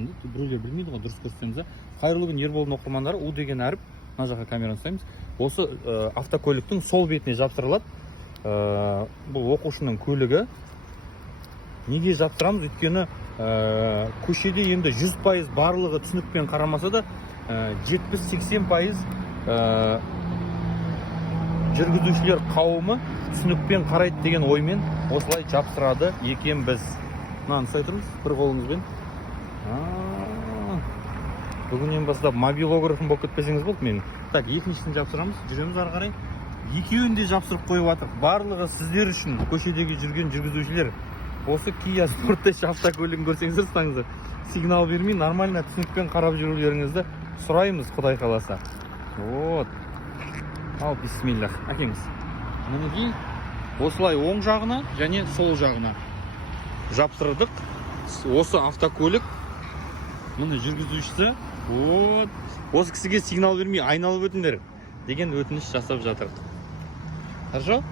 жазғанды біреулер білмейді ғой, дұрыс көрсетеміз. Қайырлы күн Ерболдың оқырмандары, У деген әріп, мына жаққа камераны ұстаймыз. Осы автокөліктің сол бетіне жапсырылады. Бұл оқушының көлігі. Неге жапсырамыз? Өйткені көшеде енді 100% барлығы түсінікпен қарамаса да 70-80% жүргізушілер қауымы түсінікпен қарайды деген оймен осылай жапсырады екен біз. Мынаны ұстай тұрмыз бір қолыңызбен. Бүгіннен бастап мобилографым болып кетпесеңіз болды менің. Так, екіншісін жапсырамыз, жүреміз ары қарай. Екеуін де жапсырып қойып жатыр. Барлығы сіздер үшін, көшедегі жүрген жүргізушілер. Осы Kia Sportage автокөлігін көрсеңіздер, ұстаңыздар. Сигнал бермей, нормально түсінікпен қарап жүрулеріңізді сұраймыз, Құдай қаласа. Вот. Ал, бисмиллах. Әкеңіз. Мінекей, осылай оң жағына және сол жағына жапсырдық. Осы автокөлік, міне жүргізушісі, вот, осы кісіге сигнал бермей айналып өтіңдер деген өтініш жасап жатыр. Хорошо?